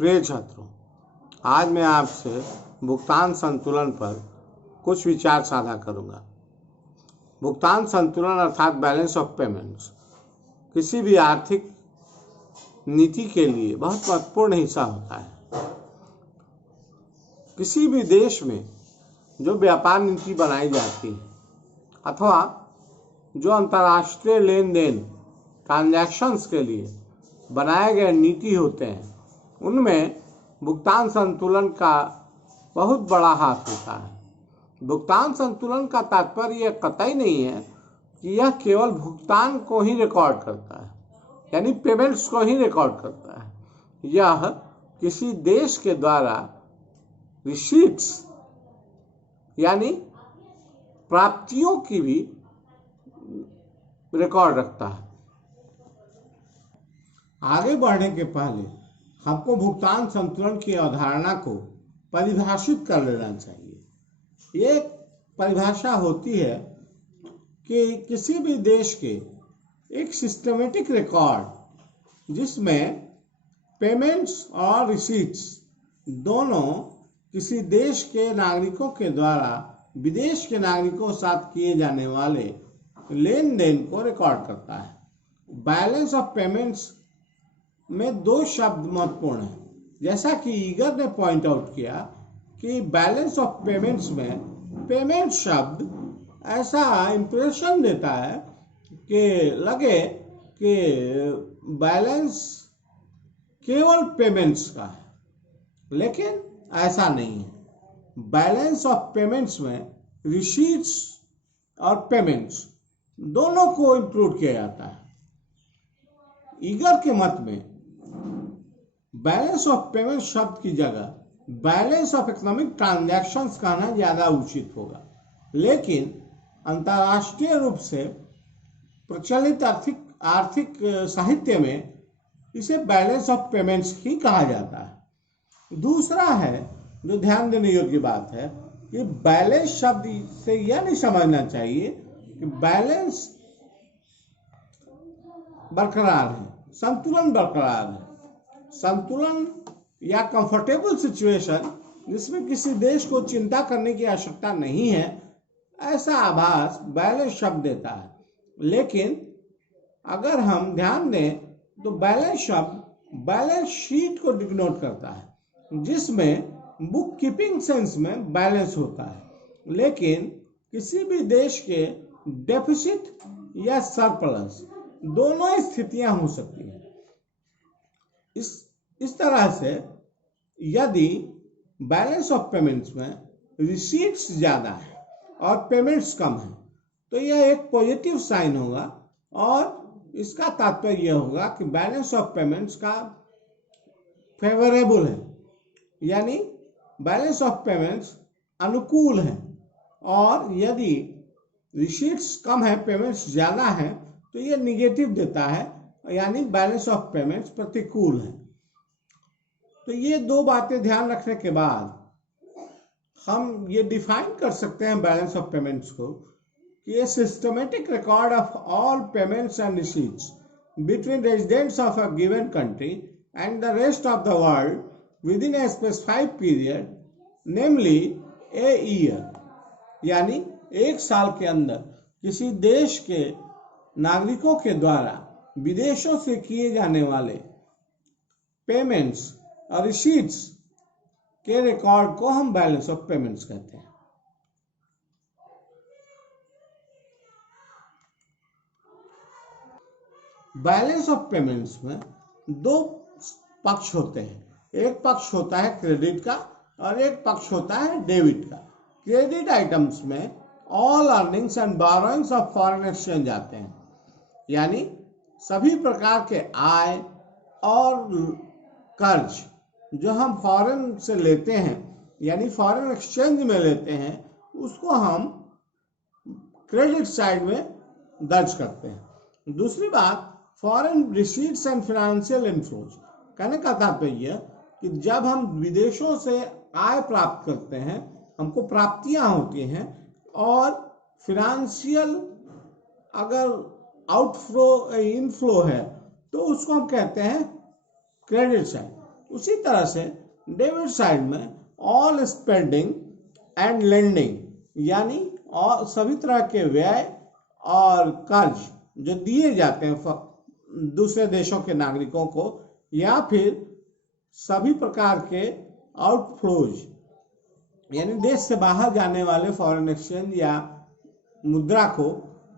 प्रिय छात्रों, आज मैं आपसे भुगतान संतुलन पर कुछ विचार साझा करूंगा। भुगतान संतुलन अर्थात बैलेंस ऑफ पेमेंट्स किसी भी आर्थिक नीति के लिए बहुत महत्वपूर्ण हिस्सा होता है। किसी भी देश में जो व्यापार नीति बनाई जाती है अथवा जो अंतर्राष्ट्रीय लेन देन ट्रांजैक्शंस के लिए बनाए गए नीति होते हैं, उनमें भुगतान संतुलन का बहुत बड़ा हाथ होता है। भुगतान संतुलन का तात्पर्य यह कतई नहीं है कि यह केवल भुगतान को ही रिकॉर्ड करता है, यानी पेमेंट्स को ही रिकॉर्ड करता है। यह किसी देश के द्वारा रिसीट्स यानी प्राप्तियों की भी रिकॉर्ड रखता है। आगे बढ़ने के पहले हमको भुगतान संतुलन की अवधारणा को परिभाषित कर लेना चाहिए। ये परिभाषा होती है कि किसी भी देश के एक सिस्टमेटिक रिकॉर्ड जिसमें पेमेंट्स और रिसीट्स दोनों किसी देश के नागरिकों के द्वारा विदेश के नागरिकों के साथ किए जाने वाले लेन देन को रिकॉर्ड करता है। बैलेंस ऑफ पेमेंट्स में दो शब्द महत्वपूर्ण हैं। जैसा कि ईगर ने पॉइंट आउट किया कि बैलेंस ऑफ पेमेंट्स में पेमेंट शब्द ऐसा इंप्रेशन देता है कि लगे कि बैलेंस केवल पेमेंट्स का है, लेकिन ऐसा नहीं है। बैलेंस ऑफ पेमेंट्स में रिसीट्स और पेमेंट्स दोनों को इंक्लूड किया जाता है। ईगर के मत में बैलेंस ऑफ पेमेंट शब्द की जगह बैलेंस ऑफ इकोनॉमिक ट्रांजैक्शंस कहना ज्यादा उचित होगा, लेकिन अंतर्राष्ट्रीय रूप से प्रचलित आर्थिक साहित्य में इसे बैलेंस ऑफ पेमेंट्स ही कहा जाता है। दूसरा है जो ध्यान देने योग्य बात है कि बैलेंस शब्द से यह नहीं समझना चाहिए कि बैलेंस बरकरार है, संतुलन बरकरार है। संतुलन या कंफर्टेबल सिचुएशन जिसमें किसी देश को चिंता करने की आवश्यकता नहीं है, ऐसा आभास बैलेंस शब्द देता है। लेकिन अगर हम ध्यान दें तो बैलेंस शब्द बैलेंस शीट को डिनोट करता है, जिसमें बुक कीपिंग सेंस में बैलेंस होता है, लेकिन किसी भी देश के डेफिसिट या सरप्लस दोनों स्थितियां हो सकती हैं। इस तरह से यदि बैलेंस ऑफ पेमेंट्स में रिसीट्स ज्यादा है और पेमेंट्स कम है तो यह एक पॉजिटिव साइन होगा और इसका तात्पर्य यह होगा कि बैलेंस ऑफ पेमेंट्स का फेवरेबल है, यानी बैलेंस ऑफ पेमेंट्स अनुकूल है। और यदि रिसीट्स कम है, पेमेंट्स ज्यादा है, तो यह निगेटिव देता है, यानी बैलेंस ऑफ पेमेंट्स प्रतिकूल है। तो ये दो बातें ध्यान रखने के बाद हम ये डिफाइन कर सकते हैं बैलेंस ऑफ पेमेंट्स को कि ये systematic record of all payments and receipts between residents of a given country and the rest of the world within a specified period, namely a year, यानी एक साल के अंदर किसी देश के नागरिकों के द्वारा विदेशों से किए जाने वाले पेमेंट्स और रिसीट्स के रिकॉर्ड को हम बैलेंस ऑफ पेमेंट्स कहते हैं। बैलेंस ऑफ पेमेंट्स में दो पक्ष होते हैं। एक पक्ष होता है क्रेडिट का और एक पक्ष होता है डेबिट का। क्रेडिट आइटम्स में all earnings and borrowings of foreign exchange आते हैं, यानी सभी प्रकार के आय और कर्ज जो हम फॉरेन से लेते हैं, यानी फॉरेन एक्सचेंज में लेते हैं, उसको हम क्रेडिट साइड में दर्ज करते हैं। दूसरी बात, foreign receipts and financial inflows, कहने का तात्पर्य कि जब हम विदेशों से आय प्राप्त करते हैं, हमको प्राप्तियां होती हैं, और फिनेंशियल अगर आउटफ्लो इनफ्लो है तो उसको हम कहते हैं क्रेडिट साइड। उसी तरह से डेबिट साइड में ऑल स्पेंडिंग एंड लेंडिंग, यानी और सभी तरह के व्यय और कर्ज जो दिए जाते हैं दूसरे देशों के नागरिकों को, या फिर सभी प्रकार के आउटफ्लोज, यानी देश से बाहर जाने वाले फॉरेन एक्सचेंज या मुद्रा को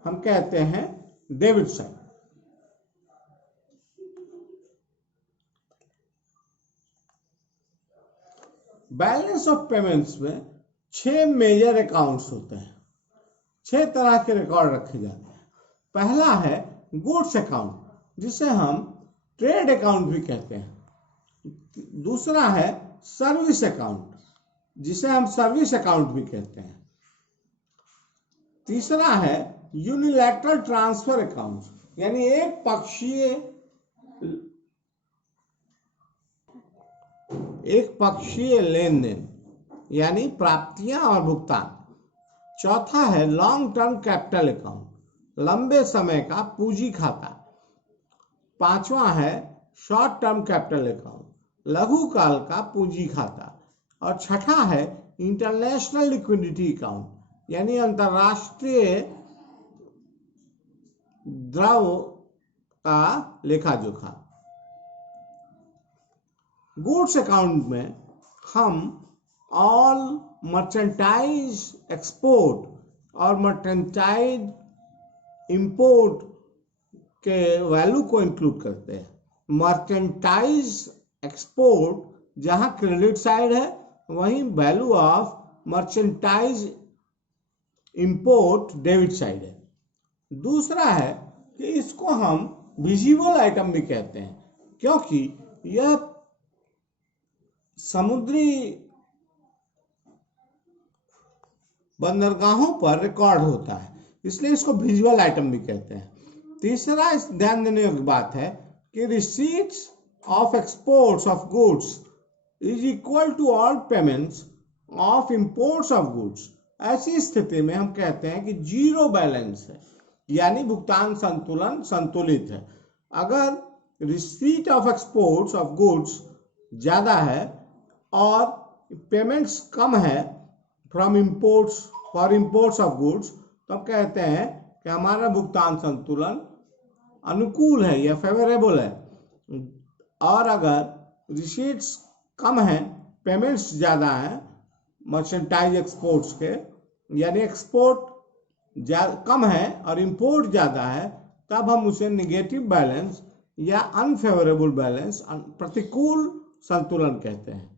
हम कहते हैं debit side. Balance of payments में 6 मेजर अकाउंट्स होते हैं, 6 तरह के रिकॉर्ड रखे जाते हैं। पहला है गुड्स अकाउंट, जिसे हम ट्रेड अकाउंट भी कहते हैं। दूसरा है सर्विस अकाउंट, जिसे हम सर्विस अकाउंट भी कहते हैं। तीसरा है यूनिलैटरल ट्रांसफर अकाउंट, यानी एक पक्षीय लेन देन, यानी प्राप्तियां और भुगतान। चौथा है लॉन्ग टर्म कैपिटल अकाउंट, लंबे समय का पूंजी खाता। पांचवा है शॉर्ट टर्म कैपिटल अकाउंट, लघु काल का पूंजी खाता। और छठा है इंटरनेशनल लिक्विडिटी अकाउंट, यानी अंतरराष्ट्रीय द्रव का लेखा जोखा। गुड्स अकाउंट में हम ऑल मर्चेंटाइज एक्सपोर्ट और मर्चेंटाइज इंपोर्ट के वैल्यू को इंक्लूड करते हैं। मर्चेंटाइज एक्सपोर्ट जहां क्रेडिट साइड है, वहीं value of merchandise import debit side है। दूसरा है कि इसको हम विजिबल आइटम भी कहते हैं, क्योंकि यह समुद्री बंदरगाहों पर रिकॉर्ड होता है, इसलिए इसको विजुअल आइटम भी कहते हैं। तीसरा इस ध्यान देने की बात है कि receipts of exports of goods is equal to all payments of imports of goods. ऐसी स्थिति में हम कहते हैं कि जीरो बैलेंस है, यानी भुगतान संतुलन संतुलित है। अगर receipt of exports of goods ज्यादा है और पेमेंट्स कम है फॉर इंपोर्ट्स ऑफ गुड्स, तो हम कहते हैं कि हमारा भुगतान संतुलन अनुकूल है या फेवरेबल है। और अगर रिसीट्स कम है, पेमेंट्स ज्यादा है मर्चेंटाइज एक्सपोर्ट्स के, यानी एक्सपोर्ट कम है और इंपोर्ट ज्यादा है, तब हम उसे निगेटिव बैलेंस या अनफेवरेबल बैलेंस, प्रतिकूल संतुलन कहते हैं।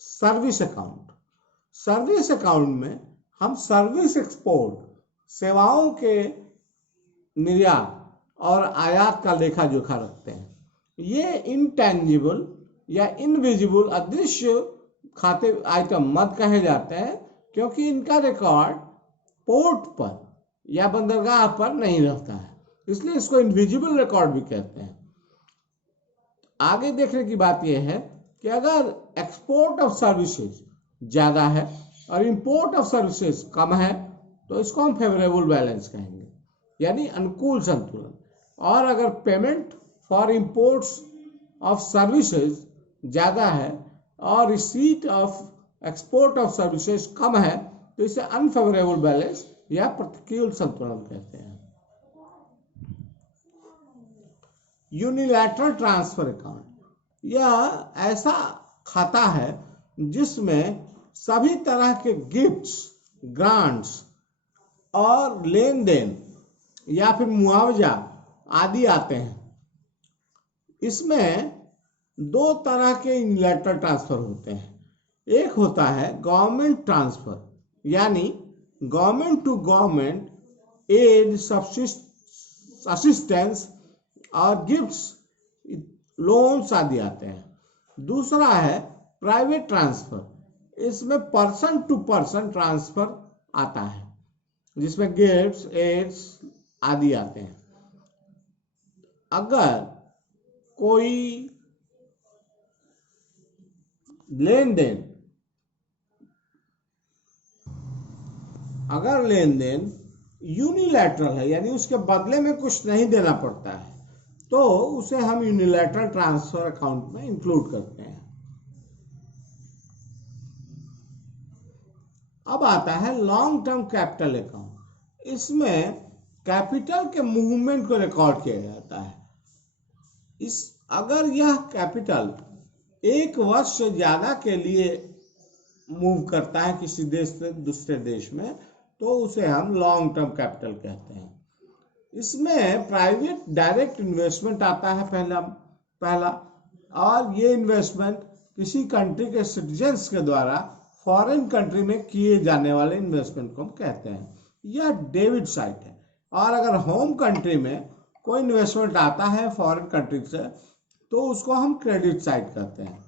सर्विस अकाउंट में हम सर्विस एक्सपोर्ट, सेवाओं के निर्यात और आयात का लेखा जोखा रखते हैं। ये इनटेंजिबल या इनविजिबल अदृश्य खाते आइटम मत कहे जाते हैं, क्योंकि इनका रिकॉर्ड पोर्ट पर या बंदरगाह पर नहीं रहता है, इसलिए इसको इनविजिबल रिकॉर्ड भी कहते हैं। आगे देखने की बात यह है कि अगर एक्सपोर्ट ऑफ सर्विसेज ज्यादा है और इंपोर्ट ऑफ सर्विसेज कम है, तो इसको हम फेवरेबल बैलेंस कहेंगे, यानी अनुकूल संतुलन। और अगर payment for imports of services ज्यादा है और receipt of export of services कम है, तो इसे अनफेवरेबल बैलेंस या प्रतिकूल संतुलन कहते हैं। यूनिलैटरल ट्रांसफर अकाउंट, यह ऐसा खाता है जिसमें सभी तरह के गिफ्ट्स, ग्रांट्स और लेन देन या फिर मुआवजा आदि आते हैं। इसमें 2 तरह के यूनिलैटरल ट्रांसफर होते हैं। एक होता है गवर्नमेंट ट्रांसफर, यानी government to government aid, assistance और गिफ्ट्स, लोन्स आदि आते हैं। दूसरा है प्राइवेट ट्रांसफर, इसमें पर्सन टू पर्सन ट्रांसफर आता है, जिसमें गिफ्ट्स, एड्स आदि आते हैं। अगर कोई लेन देन यूनिलैटरल है, यानी उसके बदले में कुछ नहीं देना पड़ता है, तो उसे हम यूनिलैटरल ट्रांसफर अकाउंट में इंक्लूड करते हैं। अब आता है लॉन्ग टर्म कैपिटल अकाउंट। इसमें कैपिटल के मूवमेंट को रिकॉर्ड किया जाता है। अगर यह कैपिटल एक वर्ष से ज्यादा के लिए मूव करता है किसी देश से दूसरे देश में, तो उसे हम लॉन्ग टर्म कैपिटल कहते हैं। इसमें प्राइवेट डायरेक्ट इन्वेस्टमेंट आता है पहला, और ये इन्वेस्टमेंट किसी कंट्री के सिटीजन्स के द्वारा फॉरेन कंट्री में किए जाने वाले इन्वेस्टमेंट को हम कहते हैं। यह डेबिट साइड है। और अगर होम कंट्री में कोई इन्वेस्टमेंट आता है फॉरेन कंट्री से, तो उसको हम क्रेडिट साइड कहते हैं।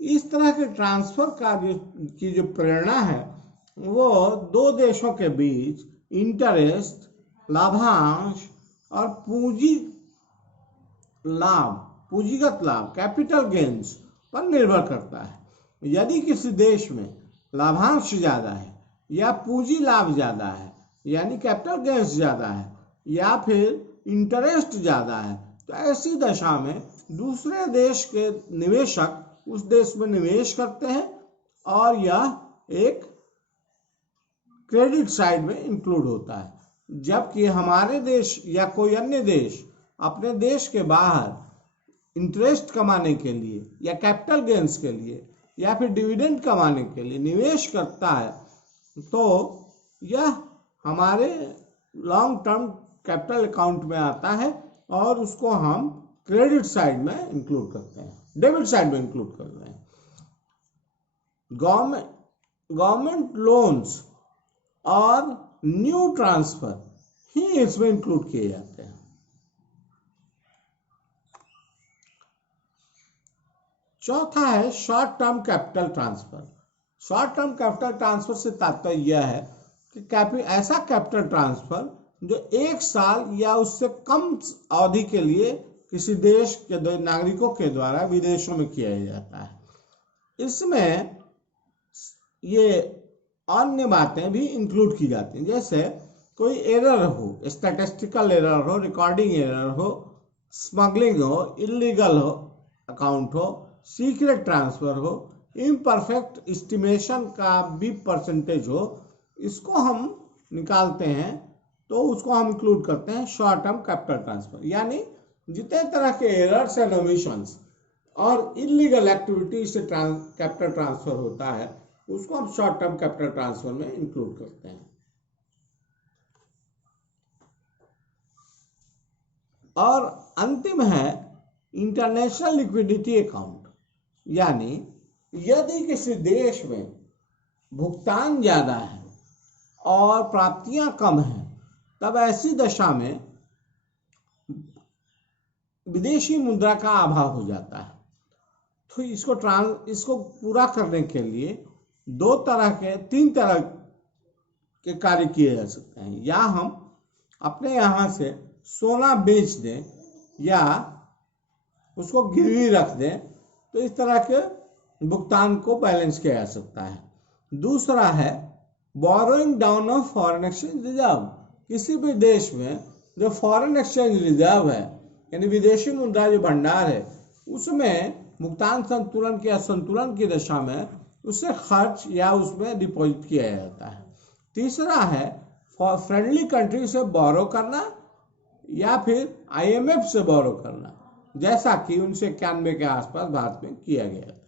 इस तरह के ट्रांसफर का की जो प्रेरणा है वो दो देशों के बीच इंटरेस्ट, लाभांश और पूंजीगत लाभ कैपिटल गेन्स पर निर्भर करता है। यदि किसी देश में लाभांश ज्यादा है या पूंजी लाभ ज्यादा है, यानी कैपिटल गेन्स ज्यादा है, या फिर इंटरेस्ट ज्यादा है, तो ऐसी दशा में दूसरे देश के निवेशक उस देश में निवेश करते हैं और यह एक क्रेडिट साइड में इंक्लूड होता है। जबकि हमारे देश या कोई अन्य देश अपने देश के बाहर इंटरेस्ट कमाने के लिए या कैपिटल गेन्स के लिए या फिर डिविडेंड कमाने के लिए निवेश करता है, तो यह हमारे लॉन्ग टर्म कैपिटल अकाउंट में आता है और उसको हम क्रेडिट साइड में इंक्लूड करते हैं, डेबिट साइड में इंक्लूड करते हैं। गवर्नमेंट लोन्स और न्यू ट्रांसफर ही इसमें इंक्लूड किए जाते हैं। चौथा है short term capital transfer. Short term capital transfer से तात्पर्य यह है कि ऐसा कैपिटल ट्रांसफर जो एक साल या उससे कम अवधि के लिए किसी देश के नागरिकों के द्वारा विदेशों में किया जाता है। इसमें ये अन्य बातें भी इंक्लूड की जाती हैं, जैसे कोई एरर हो, स्टैटिस्टिकल एरर हो, रिकॉर्डिंग एरर हो, स्मगलिंग हो, इलीगल हो अकाउंट हो, सीक्रेट ट्रांसफर हो, इम्परफेक्ट एस्टिमेशन का भी परसेंटेज हो, इसको हम निकालते हैं तो उसको हम इंक्लूड करते हैं शॉर्ट टर्म कैपिटल ट्रांसफर। यानी जितने तरह के एरर्स एंड ओमिशंस और इलीगल एक्टिविटी से कैपिटल ट्रांसफर होता है, उसको हम शॉर्ट टर्म कैपिटल ट्रांसफर में इंक्लूड करते हैं। और अंतिम है इंटरनेशनल लिक्विडिटी अकाउंट। यानी यदि किसी देश में भुगतान ज्यादा है और प्राप्तियां कम हैं, तब ऐसी दशा में विदेशी मुद्रा का अभाव हो जाता है। तो इसको पूरा करने के लिए तीन तरह के कार्य किए जा सकते हैं। या हम अपने यहाँ से सोना बेच दें या उसको गिरवी रख दें, तो इस तरह के भुगतान को बैलेंस किया जा सकता है। दूसरा है borrowing down of foreign exchange reserve. किसी भी देश में जो फॉरेन एक्सचेंज रिजर्व है, यानी विदेशी मुद्रा जो भंडार है, उसमें भुगतान संतुलन के असंतुलन की दशा में उससे खर्च या उसमें डिपॉजिट किया जाता है। तीसरा है फ्रेंडली कंट्री से बोरो करना या फिर IMF से बोरो करना, जैसा कि 1991 के आसपास भारत में किया गया था।